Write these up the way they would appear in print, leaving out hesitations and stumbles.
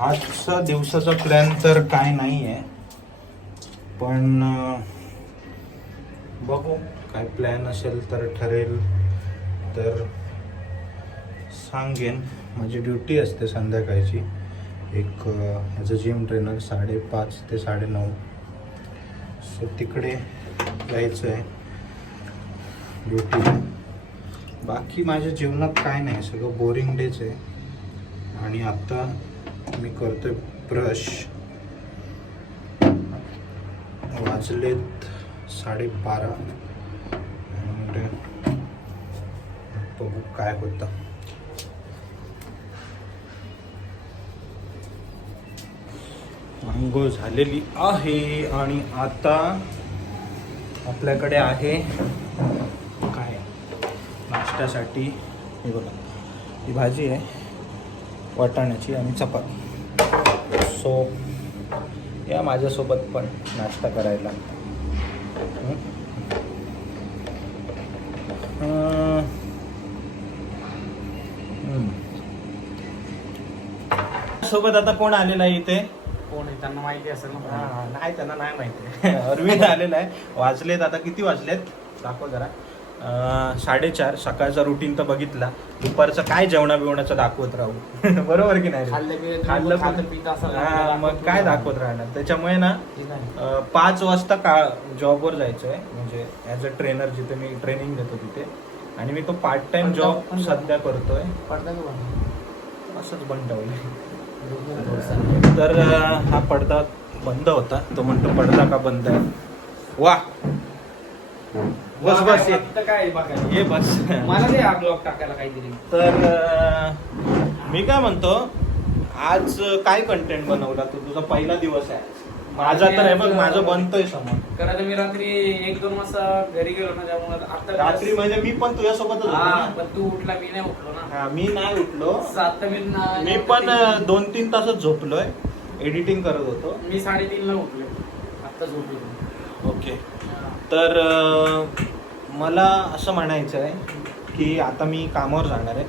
आजचा दिवसाचा प्लॅन तर काय नाही आहे, पण बघू काय प्लॅन असेल तर ठरेल तर सांगेन. माझी ड्युटी असते संध्याकाळची एक ॲज अ जिम ट्रेनर 5:30 ते 9:30. सो तिकडे जायचं आहे ड्युटीला. बाकी माझ्या जीवनात काय नाही, सगळं बोरिंग डेच आहे. आणि आता मी करतोय ब्रश. वाजलेत 12:30 आणि बघू काय होतं. आंघोळ झालेली आहे आणि आता आपल्याकडे आहे काय नाश्त्यासाठी. हे बघा, ही भाजी आहे वाटाण्याची आणि चपाती. सो या माझ्यासोबत पण नाश्ता करायला. सोबत आता कोण आलेला आहे इथे? कोण आहे त्यांना माहिती असेल ना? नाही, त्यांना नाही माहिती. अरविंद आलेला आहे. वाजलेत आता किती वाजलेत दाखव जरा. 4:30. सकाळचा रुटीन तर बघितला. दुपारचं काय जेवणाबिवणाचं दाखवत राहू. बरोबर की नाही? खाल्लं मग काय दाखवत राहणार. त्याच्यामुळे ना 5 वाजता जॉबवर जायचं आहे, म्हणजे ॲज अ ट्रेनर जिथे मी ट्रेनिंग देतो तिथे. आणि मी तो पार्ट टाइम जॉब सध्या करतोय. असंच बंद ठेवलंय. तर हा पडदा बंद होता. तो म्हणतो पडदा का बंद आहे. वा बस बस ये बस. मला ते ब्लॉग टाकायला काहीतरी. तर मी काय म्हणतो, आज काय कंटेंट बनवला तू? तुझा पहिला दिवस आहे. माझा तर आहे बघ, माझं बनतोय समोर. कारण मी रात्री 1-2 वाजता घरी गेलो ना, त्यामुळे आता रात्री म्हणजे मी पण तुझ्यासोबतच होतो ना. पण तू उठला, मी नाही उठलो ना. हा, मी नाही उठलो. मी पण 2-3 तासच झोपलोय. एडिटिंग करत होतो. मी 3:30ला उठलो, आता झोपलो. ओके. तर मला असं म्हणायचं आहे की आता मी कामावर जाणार आहे.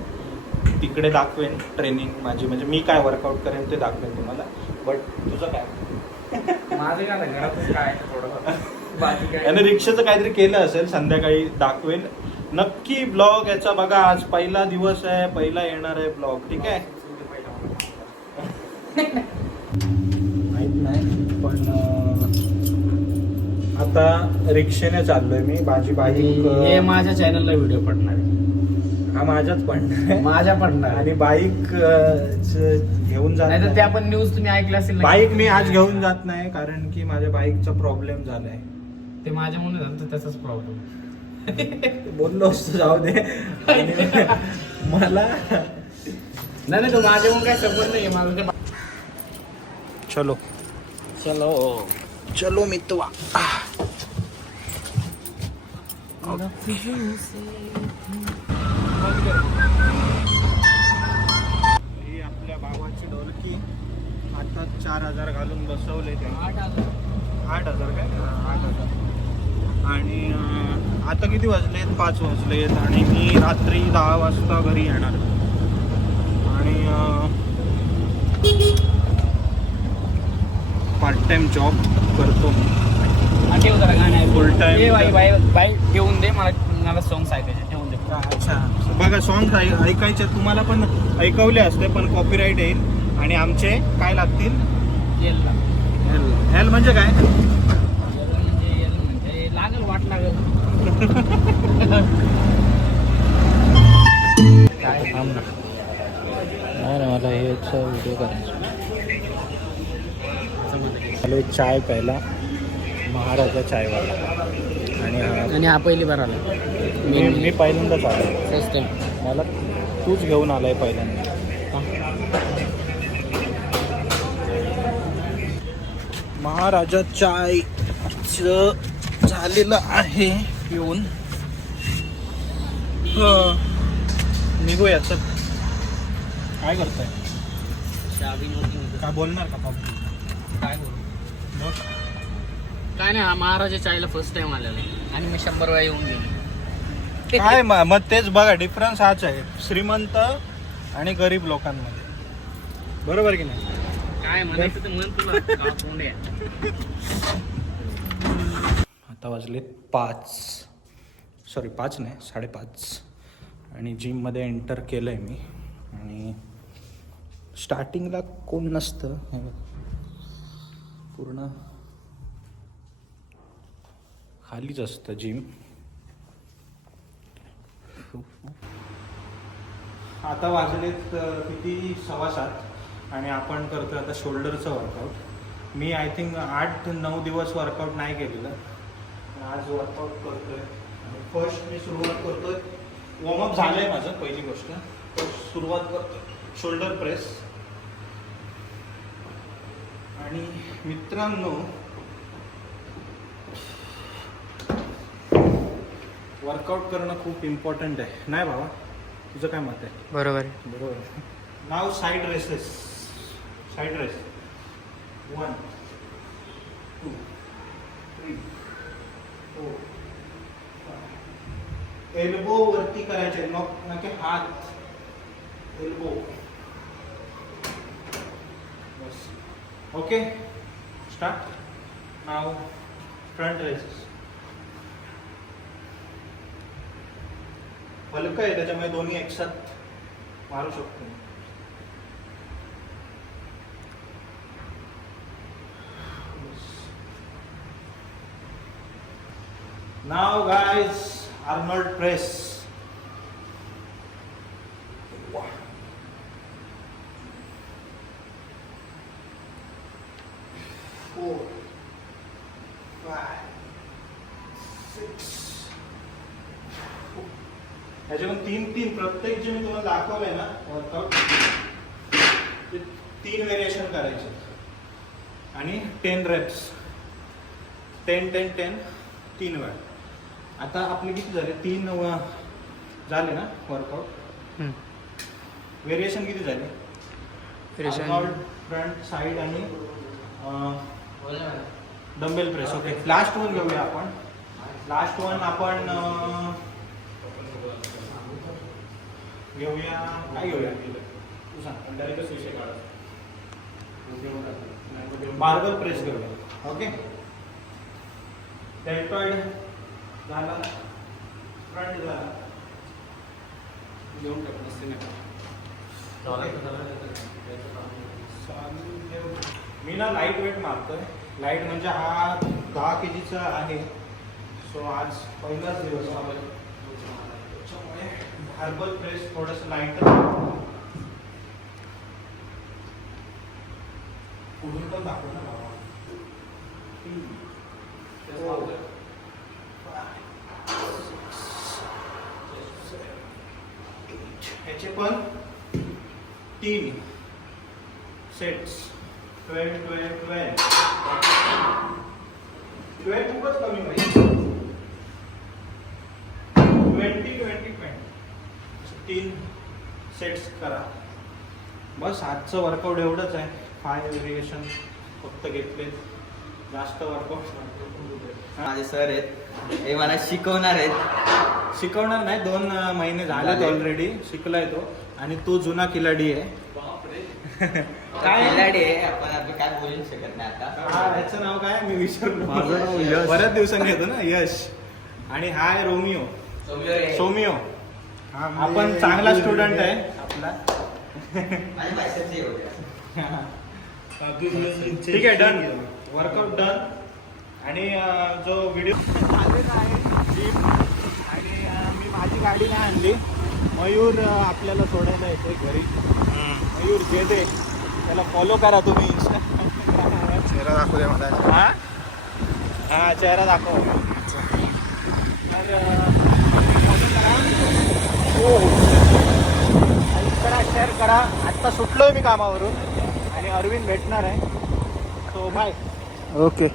तिकडे दाखवेन ट्रेनिंग माझी, म्हणजे मी काय वर्कआउट करेन ते दाखवेन तुम्हाला. बट तुझं काय? माझं काय घरातच काय थोडं बाकी काय. आणि रिक्षाचं काहीतरी केलं असेल, संध्याकाळी दाखवेल नक्की ब्लॉग याचा. बघा, आज पहिला दिवस आहे, पहिला येणार आहे ब्लॉग. ठीक आहे? माहित नाही, पण आता रिक्षेने चाललोय मी. माझी बाईक माझ्या चॅनलला व्हिडिओ पडणार आहे. हा माझ्याच पडणार, माझ्या पडणार. आणि बाईक घेऊन जात नाही तर त्या पण न्यूज तुम्ही ऐकल्या असेल. बाईक मी आज घेऊन जात नाही, कारण की माझ्या बाईकचा प्रॉब्लेम झालाय. ते माझ्या म्हणून झालं तर त्याचाच प्रॉब्लेम. बोललो असतो जाऊ दे. मला नाही तो माझ्या म्हणून काय संबंध नाही माझं. चलो चलो चलो मित्वा. ही आपल्या भावाची ढोलकी आता 4,000 घालून बसवले. 8,000 काय? 8,000. आणि आता किती वाजलेत? 5 वाजलेत. आणि मी रात्री 10 वाजता घरी येणार. आणि पार्ट टाइम जॉब करतो मी. फुल टाइम बाई ठेवून दे मला सॉंग्स ऐकायचे. ठेवून दे. अच्छा, बघा सॉंग्स ऐकायचे तुम्हाला पण ऐकवले असते, पण कॉपीराईट येईल आणि आमचे काय लागतील? एल म्हणजे काय? म्हणजे लागल, वाट लागल. काय थांब ना. नाही, मला हेच व्हिडिओ करायचा. हॅलो, चाय प्यायला महाराजा चायवाला. आणि हा पहिली बार आला. मी पहिल्यांदाच आलो. First time. मला तूच घेऊन आलाय पहिल्यांदा. महाराजा चाय झालेलं आहे पिऊन. निघूया. चल, काय करताय? काय बोलणार का पापा? काय बोल? काय नाही, हा महाराजा चायला फर्स्ट टाइम आलेला आहे आणि मी 100 वेळा येऊन गेलो. काय मग तेच बघा, डिफरन्स हाच आहे श्रीमंत आणि गरीब लोकांमध्ये. बरोबर की नाही? काय म्हणायचं तर म्हण तुला गाव कोंड्या. आता वाजले 5 नाही 5:30 आणि जिममध्ये एंटर केलं आहे मी. आणि स्टार्टिंगला कोण नसतं, हे बघ. पूर्ण खालीच असतं जिम. आता वाजलेत किती 6:15 आणि आपण करतो आता शोल्डरचं वर्कआउट. मी आय थिंक 8-9 दिवस वर्कआउट नाही केलेलं, आज वर्कआउट करतोय. आणि फर्स्ट मी सुरुवात करतोय, वॉर्मअप झालं आहे माझं. पहिली गोष्ट सुरुवात करतोय शोल्डर प्रेस. आणि मित्रांनो, वर्कआउट करणं खूप इम्पॉर्टंट आहे, नाही बाबा? तुझं काय मत आहे? बरोबर बरोबर. नाव side raises. Side raise 1 2 3 4 5. Elbow वरती करायचे, नके हात. एल्बो. बस. Okay, start. नाव फ्रंट रेसेस. हलकं आहे त्याच्यामुळे दोन्ही एकसाथ मारू शकतो. नाव गाइस, आर्नोल्ड प्रेस. 4 5 6. ह्याच्यावर 3 प्रत्येक जे मी तुम्हाला दाखवलंय ना वर्कआउट, ते 3 व्हेरिएशन करायचे. आणि 10 रेप्स. 10 3 वेळा. आता आपले किती झाले? 3 झाले ना वर्कआउट. व्हेरिएशन किती झाले? फ्रंट, साईड आणि dumbbell press. Okay, last one घेऊया आपण. लास्ट वन आपण घेऊया. काय घेऊया? तू सांग. बार्बल प्रेस घेऊया. ओके, डेल्टॉइड झाला, फ्रंट झाला, घेऊन टाकून असते नाही. मी ना लाईट वेट मारतोय. लाईट म्हणजे हा 10 kgचा आहे. सो आज पहिलाच दिवस आहे, त्याच्यामुळे बार्बल प्रेस थोडंसं लाईट. पुढून पण दाखव ना बाबा. ह्याचे पण 3 सेट्स. 12 खूपच कमी पाहिजे. 20 3 सेट्स करा. बस आजचं वर्कआउट एवढंच आहे. 5 व्हेरिएशन फक्त घेतले. जास्त वर्कआउट माझे सर आहेत, हे मला शिकवणार आहेत. शिकवणार नाही, 2 महिने झालेत ऑलरेडी. शिकलाय तो. आणि तो जुना खिलाडी आहे. काय खिलाडी आहे, आपण काय बोलू शकत नाही आता. ह्याचं नाव काय मी विसरलो. माझं नाव यश. बऱ्याच दिवसांनी येतो ना, यश. आणि हा आहे रोमिओ. सोमियो. आपण चांगला स्टुडंट आहे आपला. माझ्या पैशाचे एवढे. ठीक आहे, डन. Workout done. आणि जो व्हिडिओ आलेला आहे जिम, आणि मी माझी गाडी नाही आणली. मयूर आपल्याला सोडायला येतोय घरी. मयूर जेदे, त्याला फॉलो करा तुम्ही इंस्टाग्रामवर. चेहरा दाखवू दे मला. हा चेहरा दाखव. तर लाईक करा, शेअर करा. आत्ता सुटलोय मी कामावरून आणि अरविंद भेटणार आहे. So bye. ओके.